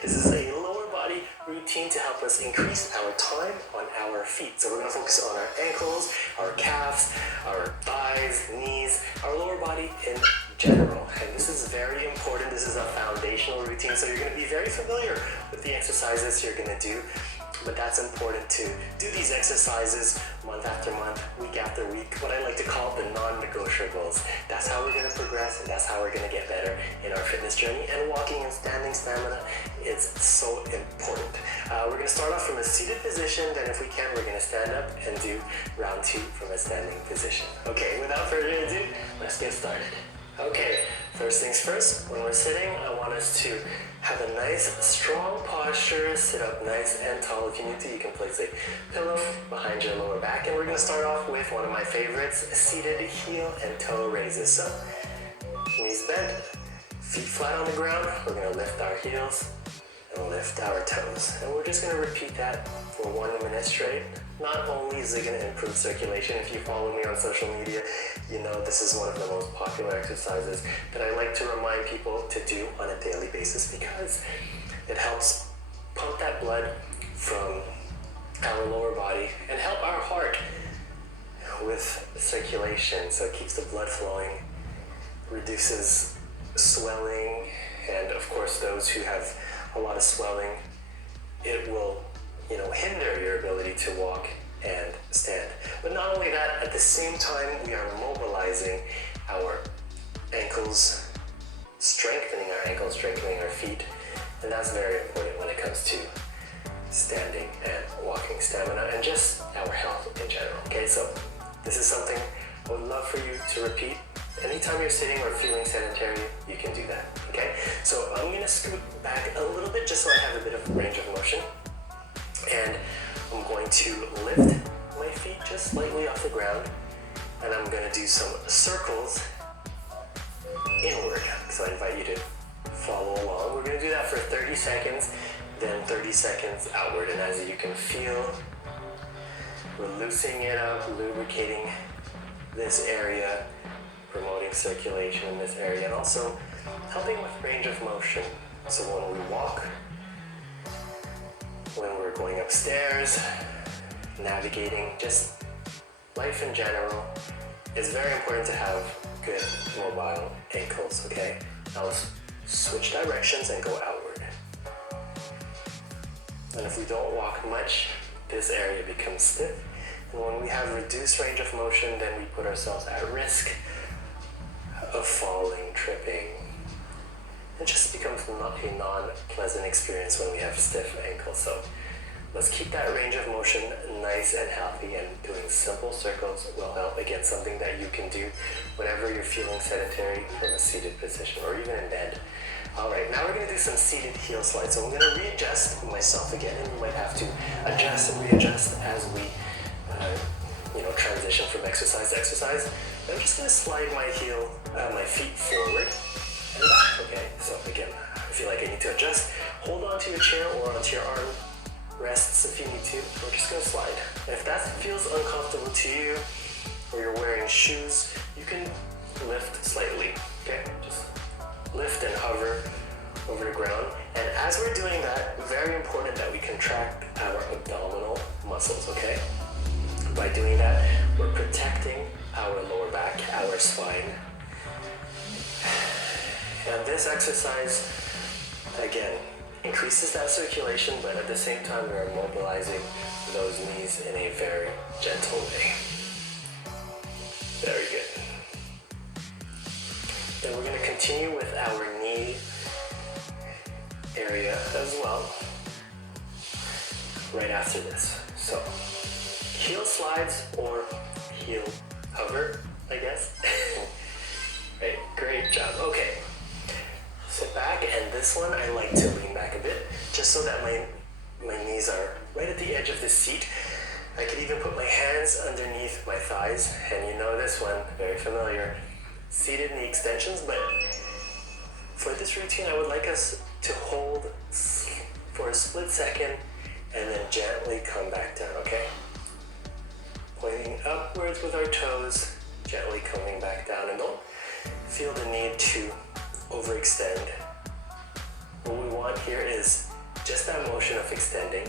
This is a lower body routine to help us increase our time on our feet. So we're going to focus on our ankles, our calves, our thighs, knees, our lower body in general. And this is very important. This is a foundational routine, so you're going to be very familiar with the exercises you're going to do. But that's important to do these exercises month after month, week after week, what I like to call the non-negotiables. That's how we're going to progress, and that's how we're going to get better in our fitness journey. And walking and standing stamina is so important. We're going to start off from a seated position, then if we can, we're going to stand up and do round 2 from a standing position. Okay, without further ado, let's get started. Okay, first things first, when we're sitting, I want us to have a nice, strong posture. Sit up nice and tall. If you need to, you can place a pillow behind your lower back. And we're going to start off with one of my favorites, seated heel and toe raises. So, knees bent, feet flat on the ground. We're going to lift our heels and lift our toes. And we're just going to repeat that for 1 minute straight. Not only is it going to improve circulation, if you follow me on social media, you know this is one of the most popular exercises that I like to remind people to do on a daily basis because it helps pump that blood from our lower body and help our heart with circulation. So it keeps the blood flowing, reduces swelling, and of course those who have a lot of swelling, it will hinder your ability to walk and stand. But not only that, at the same time, we are mobilizing our ankles, strengthening our ankles, strengthening our feet, and that's very important when it comes to standing and walking stamina and just our health in general. Okay, so this is something I would love for you to repeat. Anytime you're sitting or feeling sedentary, you can do that. Okay, so I'm going to scoot back a little bit just so I have a bit of range of motion. And I'm going to lift my feet just slightly off the ground, and I'm going to do some circles inward. So I invite you to follow along. We're going to do that for 30 seconds, then 30 seconds outward. And as you can feel, we're loosening it up, lubricating this area, promoting circulation in this area, and also helping with range of motion. So when we walk, when we're going upstairs, navigating, just life in general, it's very important to have good mobile ankles, okay? Now let's switch directions and go outward. And if we don't walk much, this area becomes stiff. And when we have reduced range of motion, then we put ourselves at risk of falling, tripping. It just becomes not a non-pleasant experience when we have stiff ankles. So let's keep that range of motion nice and healthy, and doing simple circles will help. Again, something that you can do whenever you're feeling sedentary from a seated position or even in bed. All right, now we're going to do some seated heel slides. So I'm going to readjust myself again, and you might have to adjust and readjust as we transition from exercise to exercise. I'm just going to slide my feet forward and back, okay? So again, I feel like I need to adjust. Hold on to your chair or onto your arm rests if you need to. We're just going to slide. And if that feels uncomfortable to you, or you're wearing shoes, you can lift slightly, okay? Just lift and hover over the ground. And as we're doing that, very important that we contract our abdominal muscles, okay? By doing that, we're protecting our lower back, our spine. And this exercise, again, increases that circulation, but at the same time, we are mobilizing those knees in a very gentle way. Very good. Then we're going to continue with our knee area as well, right after this. So, heel slides or heel hover, I guess. Right, great job. Okay, sit back, and this one I like to lean back a bit, just so that my knees are right at the edge of the seat. I could even put my hands underneath my thighs, and you know this one, very familiar, seated knee extensions. But for this routine, I would like us to hold for a split second and then gently come back down, okay? Pointing upwards with our toes, gently coming back down, and don't feel the need to overextend. What we want here is just that motion of extending.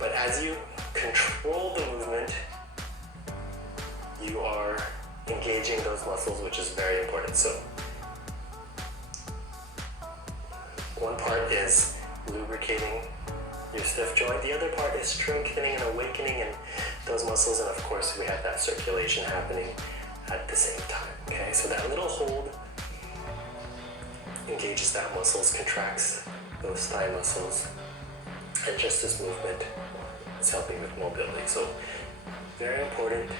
But as you control the movement, you are engaging those muscles, which is very important. So one part is lubricating your stiff joint. The other part is strengthening and awakening and those muscles. And of course, we have that circulation happening at the same time. Okay, so that little hold engages that muscles, contracts those thigh muscles, and just this movement is helping with mobility. So very important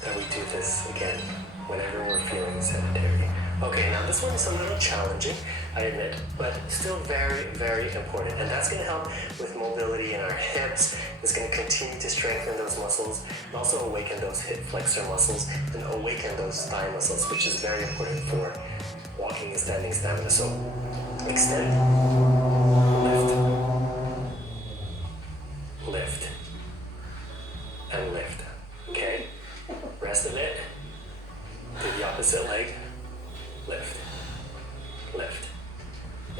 that we do this again whenever we're feeling sedentary. Okay, now this one is a little challenging, I admit, but still very, very important. And that's gonna help with mobility in our hips. It's gonna continue to strengthen those muscles and also awaken those hip flexor muscles and awaken those thigh muscles, which is very important for walking and standing stamina. So extend, lift, lift, and lift. Okay, rest a bit, do the opposite leg, lift, lift,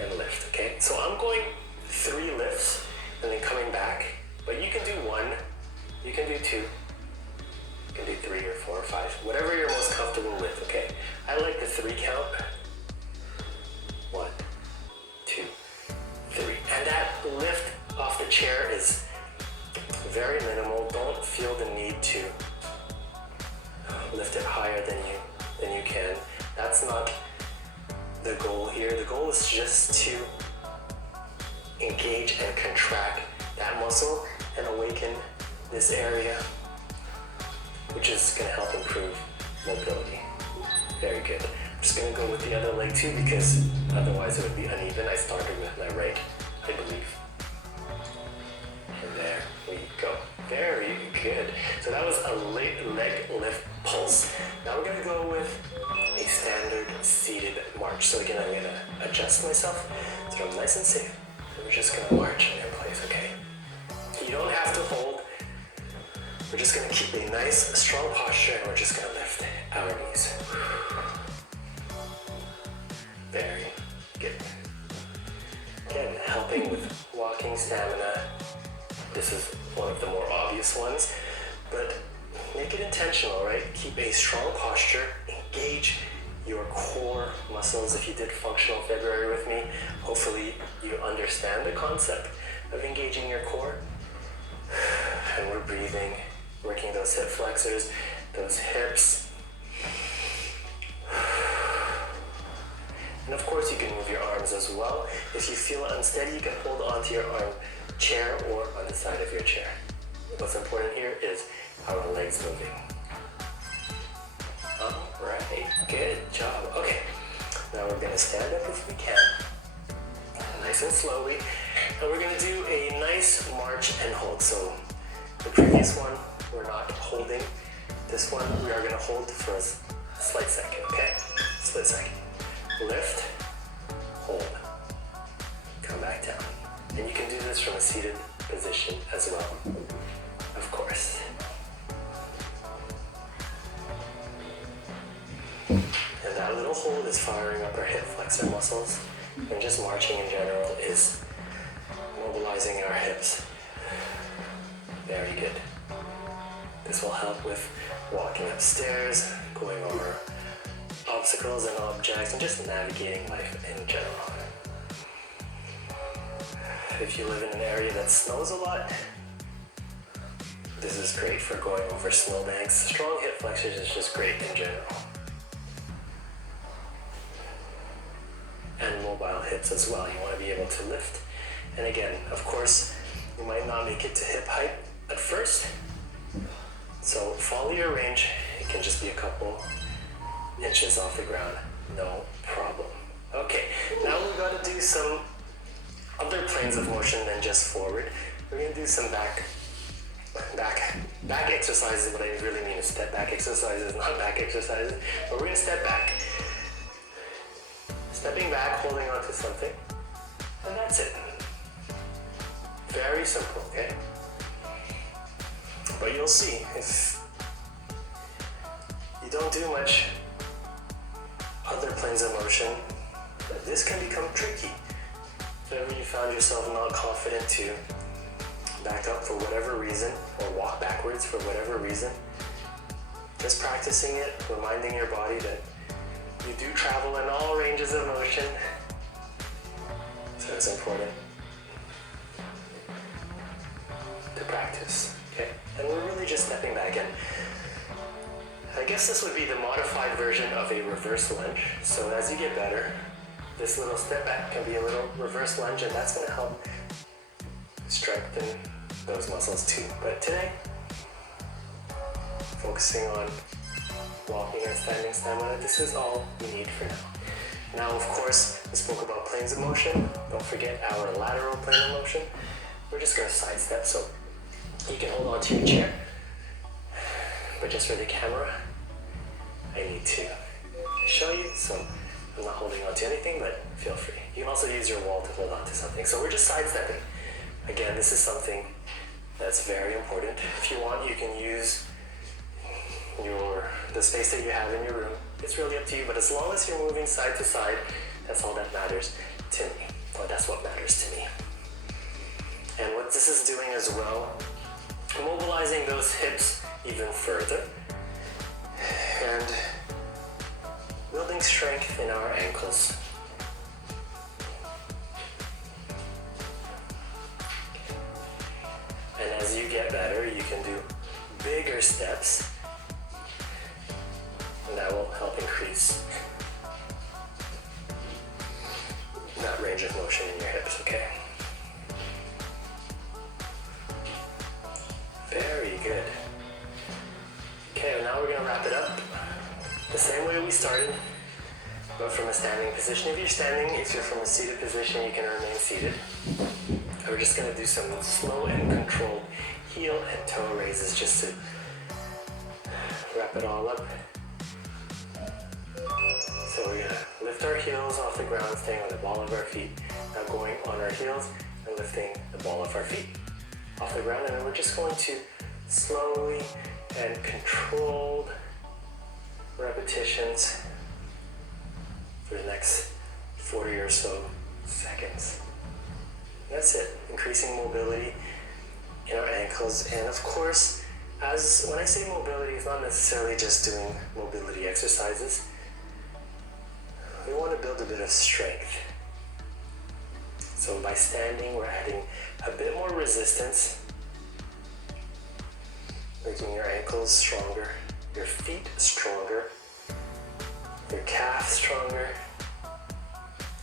and lift. Okay, so I'm going 3 lifts and then coming back, but you can do 1, you can do 2, you can do 3 or 4 or 5, whatever you're most comfortable with. Okay, I like the 3 count. 1, 2, 3, and that lift off the chair is very minimal. Don't feel the need to lift it higher than you can. That's not the goal here. The goal is just to engage and contract that muscle and awaken this area, which is going to help improve mobility. Very good. I'm just going to go with the other leg too, because otherwise it would be uneven. I started with my right, I believe. And there we go. Very good. So that was a leg lift pulse. Now we're going to go with a standard seated march. So again, I'm going to adjust myself so I'm nice and safe. And we're just going to march in place, okay? You don't have to hold. We're just going to keep a nice, strong posture, and we're just going to lift our knees. Very good. Again, helping with walking stamina. This is one of the more obvious ones, but make it intentional, right? Keep a strong posture, engage your core muscles. If you did functional February with me, hopefully you understand the concept of engaging your core. And we're breathing, working those hip flexors, those hips. And of course you can move your arms as well. If you feel unsteady, you can hold onto your arm chair or on the side of your chair. What's important here is our legs moving. Alright, good job. Okay, now we're gonna stand up if we can, nice and slowly, and we're gonna do a nice march and hold. So the previous one, we're not holding. This one, we are gonna hold for a slight second, okay? Split second. Lift, hold, come back down. And you can do this from a seated position as well, of course. And that little hold is firing up our hip flexor muscles, and just marching in general is mobilizing our hips. Very good. This will help with walking upstairs, going over obstacles and objects, and just navigating life in general. If you live in an area that snows a lot, this is great for going over snowbanks. Strong hip flexors is just great in general. And mobile hips as well. You want to be able to lift. And again, of course, you might not make it to hip height at first. So follow your range. It can just be a couple inches off the ground. No problem. Okay, now we've got to do some other planes of motion than just forward. We're going to do some back exercises. What I really mean is step back exercises, not back exercises. But we're going to step back. Stepping back, holding on to something, and that's it. Very simple, okay? But you'll see, if you don't do much other planes of motion, this can become tricky. If ever you found yourself not confident to back up for whatever reason, or walk backwards for whatever reason, just practicing it, reminding your body that you do travel in all ranges of motion. So it's important to practice, okay? And we're really just stepping back in. I guess this would be the modified version of a reverse lunge. So as you get better, this little step back can be a little reverse lunge, and that's gonna help strengthen those muscles too. But today, focusing on walking and standing stamina, this is all we need for now. Now, of course, we spoke about planes of motion. Don't forget our lateral plane of motion. We're just gonna sidestep, so you can hold on to your chair, but just for the camera, I need to show you, so I'm not holding on to anything, but feel free. You can also use your wall to hold on to something. So we're just sidestepping. Again, this is something that's very important. If you want, you can use the space that you have in your room. It's really up to you, but as long as you're moving side to side, that's all that matters to me. Or that's what matters to me. And what this is doing as well, mobilizing those hips even further and building strength in our ankles. And as you get better, you can do bigger steps, and that will help increase that range of motion in your hips, okay? Very good. Okay, now we're gonna wrap it up the same way we started, but from a standing position. If you're standing, if you're from a seated position, you can remain seated. We're just gonna do some slow and controlled heel and toe raises just to wrap it all up. So we're gonna lift our heels off the ground, staying on the ball of our feet. Now going on our heels and lifting the ball of our feet off the ground, and then we're just going to slowly and controlled repetitions for the next 40 or so seconds. That's it, increasing mobility in our ankles. And of course, when I say mobility, it's not necessarily just doing mobility exercises. We want to build a bit of strength. So by standing, we're adding a bit more resistance, making your ankles stronger, your feet stronger, your calf stronger,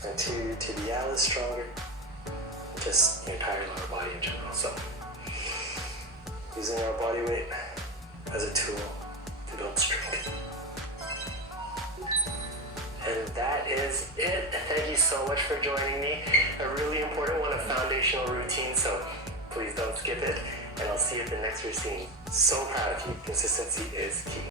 anterior tibialis stronger, just your entire lower body in general. So using our body weight as a tool to build strength. And that is it. Thank you so much for joining me. A really important one, a foundational routine, so please don't skip it. And I'll see you at the next routine. So proud of you. Consistency is key.